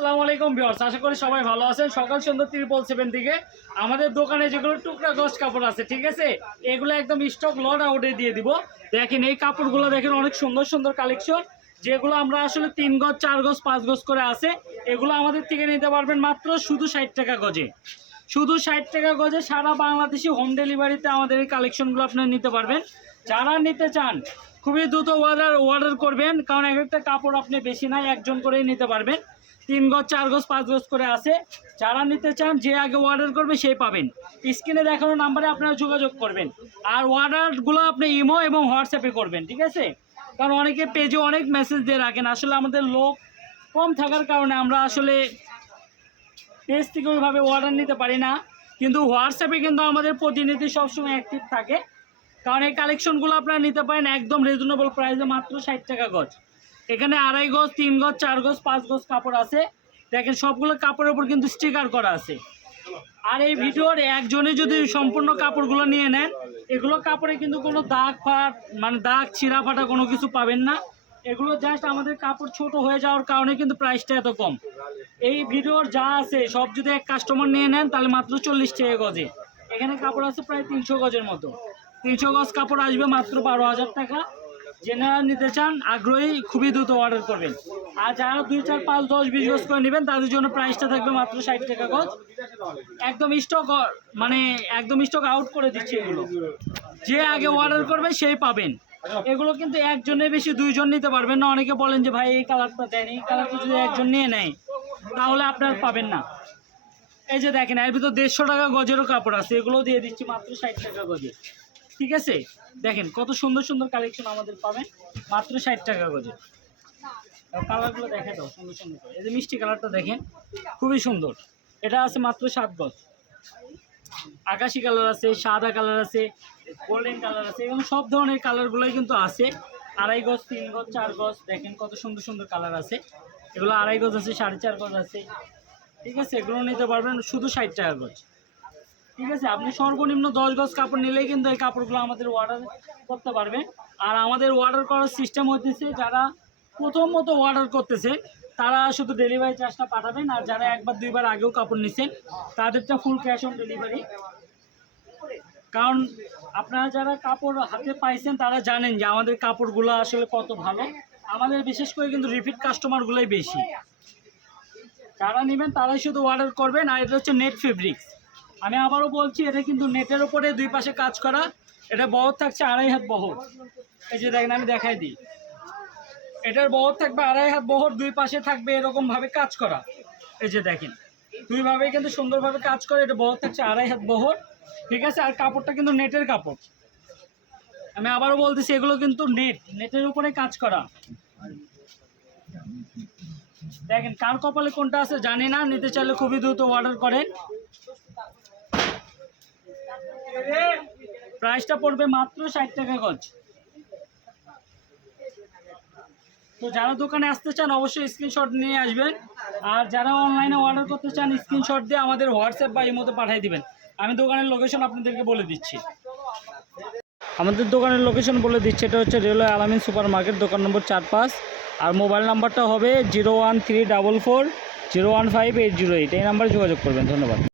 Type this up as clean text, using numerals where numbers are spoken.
আসসালামু আলাইকুম ভিউয়ার্স, আশা করি সবাই ভালো আছেন। সকাল সন্ধ্যা 777 থেকে আমাদের দোকানে যেগুলো টুকরা গজ কাপড় আছে, ঠিক আছে, এগুলো একদম স্টক লট আউটে দিয়ে দিব। দেখেন এই কাপড়গুলো দেখেন, অনেক সুন্দর সুন্দর কালেকশন, যেগুলো আমরা আসলে 3 গজ 4 গজ 5 গজ করে আছে। এগুলো আমাদের থেকে নিতে পারবেন মাত্র শুধু 60 টাকা গজে। শুধু 60 টাকা গজে সারা বাংলাদেশে হোম ডেলিভারিতে আমাদের এই কালেকশনগুলো আপনারা নিতে পারবেন। যারা নিতে চান খুবই দ্রুত অর্ডার করবেন, কারণ এক একটা কাপড় আপনি বেশি নাই, একজন করেই নিতে পারবেন। 3 গজ 4 গজ 5 গজ করে আছে। যারা নিতে চান যে আগে অর্ডার করবে সেই পাবেন। স্ক্রিনে দেখানো নাম্বারে আপনারা যোগাযোগ করবেন। আর অর্ডারগুলো আপনি ইমো এবং হোয়াটসঅ্যাপে করবেন, ঠিক আছে? কারণ অনেকে পেজে অনেক মেসেজ দিয়ে রাখেন, আসলে আমাদের লোক কম থাকার কারণে আমরা আসলে পেজ থেকে ওইভাবে অর্ডার নিতে পারি না। কিন্তু হোয়াটসঅ্যাপে কিন্তু আমাদের প্রতিনিধি সবসময় অ্যাক্টিভ থাকে। কারণ এই কালেকশনগুলো আপনারা নিতে পারেন একদম রিজনেবল প্রাইসে, মাত্র 60 টাকা গজ। এখানে 2.5 গজ 3 গজ 4 গজ 5 গজ কাপড় আছে। দেখেন সবগুলো কাপড়ের উপর কিন্তু স্টিকার করা আছে। আর এই ভিডিওর একজনে যদি সম্পূর্ণ কাপড়গুলো নিয়ে নেন, এগুলো কাপড়ে কিন্তু কোনো দাগ ফাট মানে দাগ ছিঁড়া ফাটা কোনো কিছু পাবেন না। এগুলো জাস্ট আমাদের কাপড় ছোট হয়ে যাওয়ার কারণে কিন্তু প্রাইসটা এত কম। এই ভিডিওর যা আছে সব যদি এক কাস্টমার নিয়ে নেন তাহলে মাত্র 40 টাকা গজে। এখানে কাপড় আছে প্রায় 300 গজের মতো। 300 গজ কাপড় আসবে মাত্র 12,000 টাকা। যারা নিতে চান আগ্রহী খুবই দ্রুত অর্ডার করবেন। আর যারা 2 4 5 10 20 গজ করে নেবেন তাদের জন্য প্রাইসটা থাকবে মাত্র 60 টাকা গজ। একদম স্টক আউট করে দিচ্ছে এগুলো। যে আগে অর্ডার করবে সেই পাবেন। এগুলো কিন্তু একজনের বেশি 2 জন নিতে পারবেন না। অনেকে বলেন যে ভাই এই কালারটা দেন, এই কালারটা যদি একজন নিয়ে নেয় তাহলে আপনার পাবেন না। এই যে দেখেন এর ভিতর 150 টাকা গজেরও কাপড় আছে, এগুলো দিয়ে দিচ্ছি মাত্র 60 টাকা গজে, ঠিক আছে? দেখেন কত সুন্দর সুন্দর কালেকশন আমাদের পাবেন মাত্র 60 টাকা গজে। কালারগুলো দেখে দাও সুন্দর সুন্দর করে। এই যে মিষ্টি কালারটা দেখেন খুবই সুন্দর, এটা আছে মাত্র 7 গজ। আকাশি কালার আছে, সাদা কালার আছে, গোল্ডেন কালার আছে, এবং সব ধরনের কালারগুলোই কিন্তু আছে। 2.5 গজ 3 গজ 4 গজ দেখেন কত সুন্দর সুন্দর কালার আছে। এগুলো 2.5 গজ আছে, 4.5 গজ আছে, ঠিক আছে? এগুলো নিতে পারবেন শুধু 60 টাকা গজ, ঠিক আছে? আপনি সর্বনিম্ন 10 গজ কাপড় নিলেই কিন্তু এই কাপড়গুলো আমাদের অর্ডার করতে পারবেন। আর আমাদের অর্ডার করার সিস্টেম হচ্ছে, যারা প্রথমত অর্ডার করতেছে তারা শুধু ডেলিভারি চার্জটা পাঠাবেন। আর যারা একবার দুইবার আগেও কাপড় নিছেন তাদেরটা ফুল ক্যাশ অন ডেলিভারি। কারণ আপনারা যারা কাপড় হাতে পাইছেন তারা জানেন যে আমাদের কাপড়গুলো আসলে কত ভালো। আমাদের বিশেষ করে কিন্তু রিপিট কাস্টমারগুলোই বেশি। যারা নেবেন তারাই শুধু অর্ডার করবেন। আর এটা হচ্ছে নেট ফেব্রিক্স। আমি আবারও বলছি, এটা কিন্তু নেটের উপরে 2 পাশে কাজ করা। এটা বহর থাকছে 2.5 হাত বহর। এই যে দেখেন আমি দেখাই দিই, এটার বহর থাকবে 2.5 হাত বহর, 2 পাশে থাকবে এরকমভাবে কাজ করা। এই যে দেখেন 2 ভাবে কিন্তু সুন্দরভাবে কাজ করে। এটা বহর থাকছে 2.5 হাত বহর, ঠিক আছে? আর কাপড়টা কিন্তু নেটের কাপড়। আমি আবারও বলতেছি, এগুলো কিন্তু নেটের উপরে কাজ করা। দেখেন কার কপালে কোনটা আছে জানি না, নিতে চাইলে খুবই দ্রুত অর্ডার করেন। প্রাইসটা পড়বে মাত্র 60 টাকা গজ। তো যারা দোকানে আসতে চান অবশ্যই স্ক্রিনশট নিয়ে আসবেন। আর যারা অনলাইনে অর্ডার করতে চান স্ক্রিনশট দিয়ে আমাদের হোয়াটসঅ্যাপ বা ইমোতে পাঠিয়ে দিবেন। আমি দোকানের লোকেশন আপনাদেরকে বলে দিচ্ছি। আমাদের দোকানের লোকেশন বলে দিচ্ছি, এটা হচ্ছে রেলওয়ে আলামিন সুপার মার্কেট, দোকান নম্বর 4-5। আর মোবাইল নাম্বারটা হবে 01344 015 808। এই নাম্বারে যোগাযোগ করবেন। ধন্যবাদ।